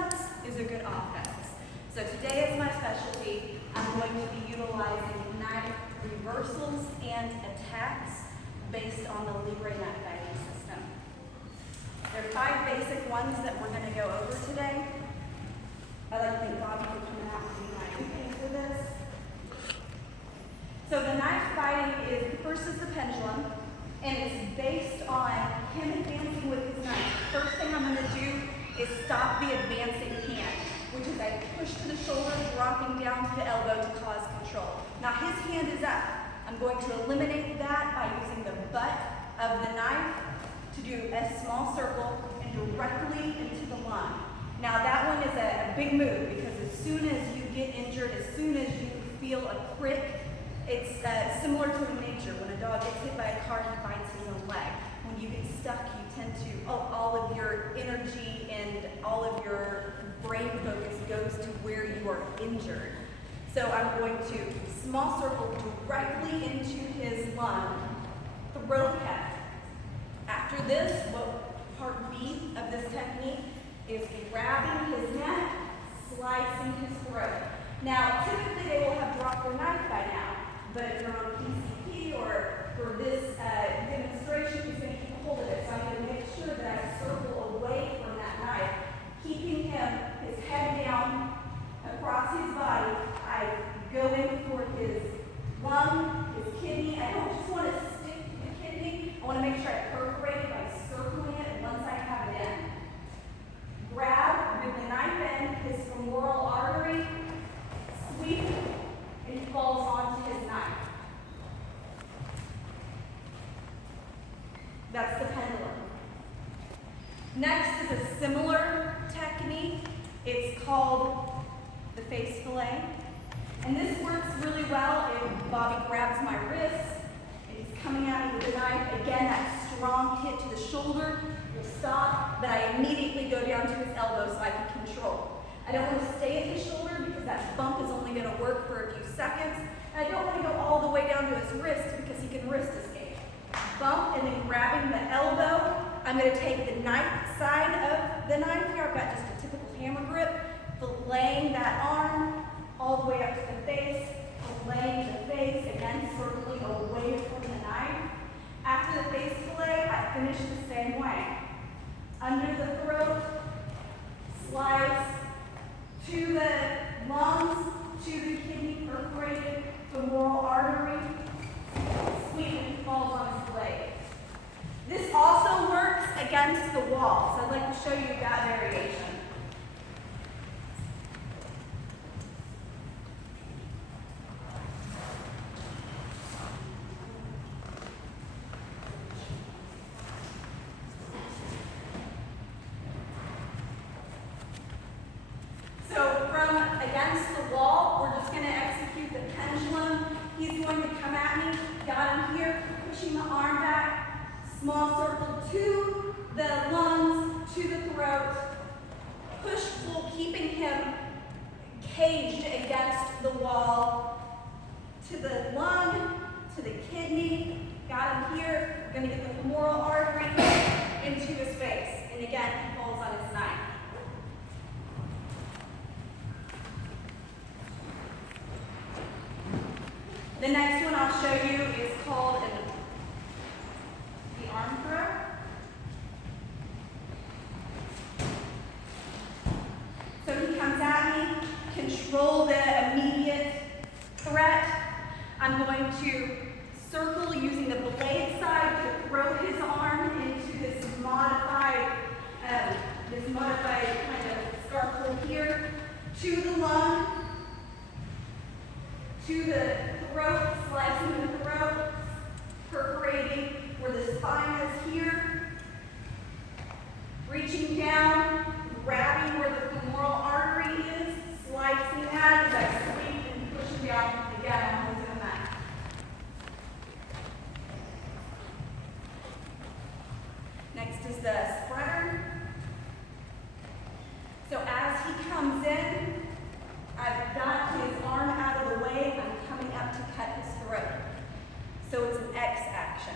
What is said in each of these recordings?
defense is a good offense. So today is my specialty. I'm going to be utilizing knife reversals and attacks based on the Libre knife fighting system. There are 5 basic ones that we're going to go over today. I'd like to thank Bobby for coming out and being my MP for this. So the knife fighting first is the pendulum, and it's based on him advancing with his knife. The first thing I'm going to do is stop the advancing hand, which is I push to the shoulder, dropping down to the elbow to cause control. Now his hand is up. I'm going to eliminate that by using the butt of the knife to do a small circle and directly into the lung. Now that one is a big move because as soon as you get injured, as soon as you feel a prick, it's similar to nature. When a dog gets hit by a car, he bites his own leg. When you get stuck, you tend to, all of your energy and all of your brain focus goes to where you are injured. So I'm going to small circle directly into his lung, throat cut. After this, part B of this technique is grabbing his neck, slicing his throat. Now, typically they will have dropped their knife by now, but if you're on PCP or for this demonstration, he's going to keep a hold of it. So I'm going to make sure that I circle away from that knife, keeping his head down across his body. I go in for his lung, his kidney. I don't just want to stick to the kidney. I want to make sure I perforate it by circling it once I have it in. Grab with the knife end his femoral artery, sweep, and he falls onto his knife. That's the pendulum. Next is a similar technique. It's called the face fillet. And this works really well if Bobby grabs my wrist and he's coming at me with a knife. Again, that strong hit to the shoulder will stop, but I immediately go down to his elbow so I can control. I don't want to stay at his shoulder because that bump is only going to work for a few seconds. And I don't want to go all the way down to his wrist because he can wrist escape. Bump and then grabbing the elbow. I'm going to take the knife side of the knife here. I've got just a typical hammer grip, filleting that arm all the way up to the face, filleting the face, again circling away from the knife. After the face fillet, I finish the same way. Under the throat, slice to the lungs, to the kidney perforated femoral artery, sweep and he falls on his leg. This also works against the wall, so I'd like to show you that variation. So from against the wall, we're just going to execute the pendulum. He's going to come at me, got him here, pushing the arm back, small circle to the lungs, to the throat, push, pull, keeping him caged against the wall, to the lung, to the kidney, got him here, we're going to get the femoral artery into his face, and again, he falls on his knife. The next one I'll show you is called the arm throw. So he comes at me, control the immediate threat. I'm going to circle using the blade side to throw his arm into this modified kind of circle here, to the lung, to the throat, slicing the throat, perforating where the spine is here, reaching down, grabbing where the femoral artery is, slicing that as I sweep and push down again on his own knife. Next is the spreader. So as he comes in, I've got his arm out of the way, I'm coming up to cut his throat. So it's an X action.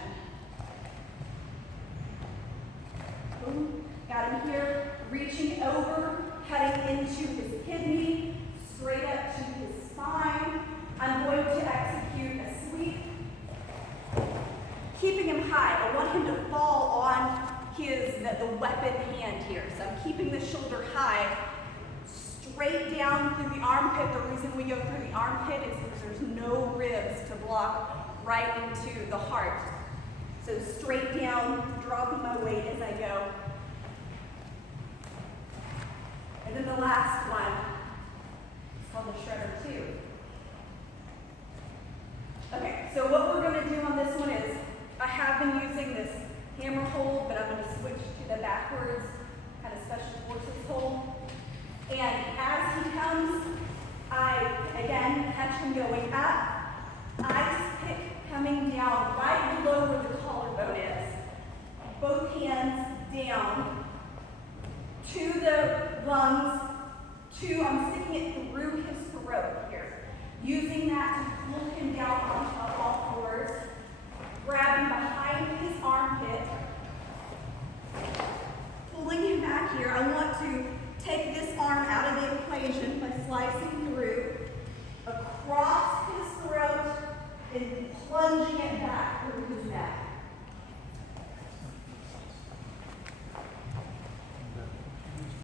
Boom. Got him here, reaching over, cutting into his kidney, straight up to his spine. I'm going to execute a sweep, keeping him high. I want him to fall on the weapon hand here. So I'm keeping the shoulder high, straight down through the armpit. The reason we go through the armpit is because there's no ribs to block right into the heart. So straight down, dropping my weight as I go. And then the last one, it's called the shredder 2. Okay, so what we're going to do on this one is, I have been using this hammer hold, but I'm going to switch to the backwards kind of special forces hold. And as he comes, I, again, catch him going up. I just pick coming down right below where the collarbone is. Both hands down to the lungs, I'm sticking it through his throat here. Using that to pull him down onto all fours. Grabbing behind his armpit. Pulling him back here. I want to take this arm out of the equation by slicing through, across his throat, and plunging it back through his neck.